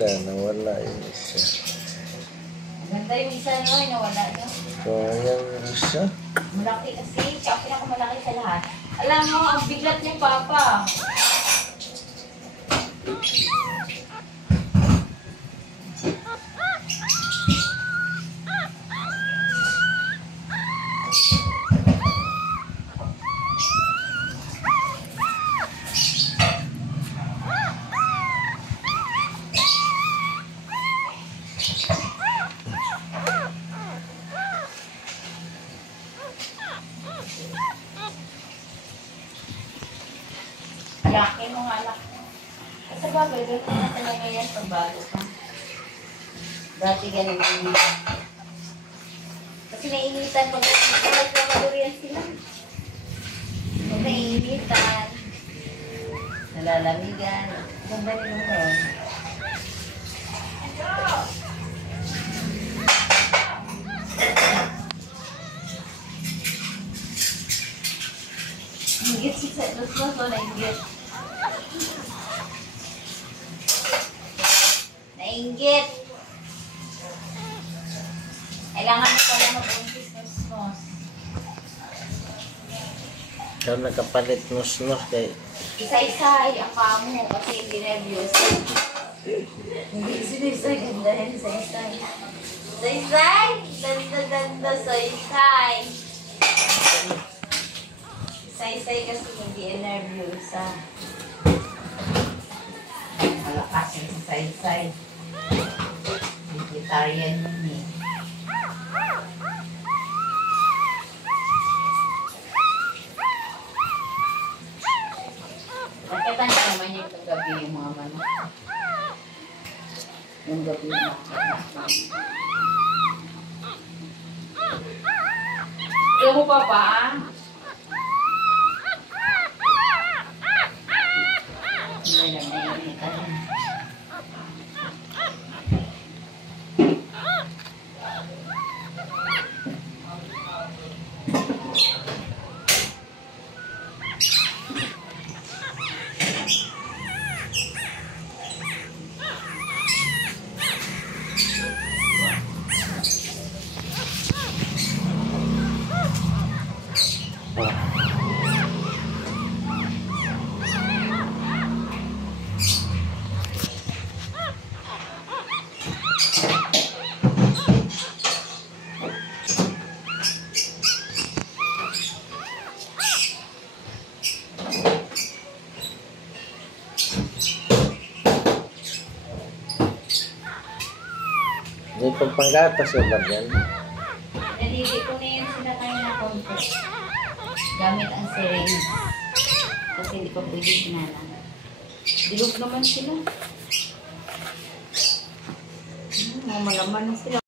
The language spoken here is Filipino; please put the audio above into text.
sila, nawala yung isa. Ganda yung isa nyo, nawala nyo. Sayang yung isa. Malaki kasi, siya ang pinakamalaki sa lahat. Alam mo, ang biglat niya, Papa. Laki mo nga, laki. Sa bagay, ganito na talaga yan pagbago ka. Dati ganun din. Kasi naiinitan pag nagkamadurian sila. Pag naiinitan, nalalamigan. Ganda rin mo ron. Inggit si Setos mo, so nainggit. Nainggit. Kailangan mo pala mag-untis nos-nos. Ikaw nakapalit nos-nos kay... Isa-isay ang kamo kasi hindi nervyos. Hindi isa-isay, ganda rin isa-isay. Isa-isay! Ganda-ganda isa-isay. Isa-isay kasi hindi nervyosa. Malakas yung isa-isay. Vegetarian yun eh. Nakita niyo naman yung gabi yung mga manok. Yung gabi yung makita. Alam mo, Papa, hindi lang nakikita rin. May pagpanggatas yung ba yan? Nalili ko na yun sila kayo na konti. Gamit ang syringe. Kasi hindi pa pwede sinalang. Dilog naman sila. Malaman na sila.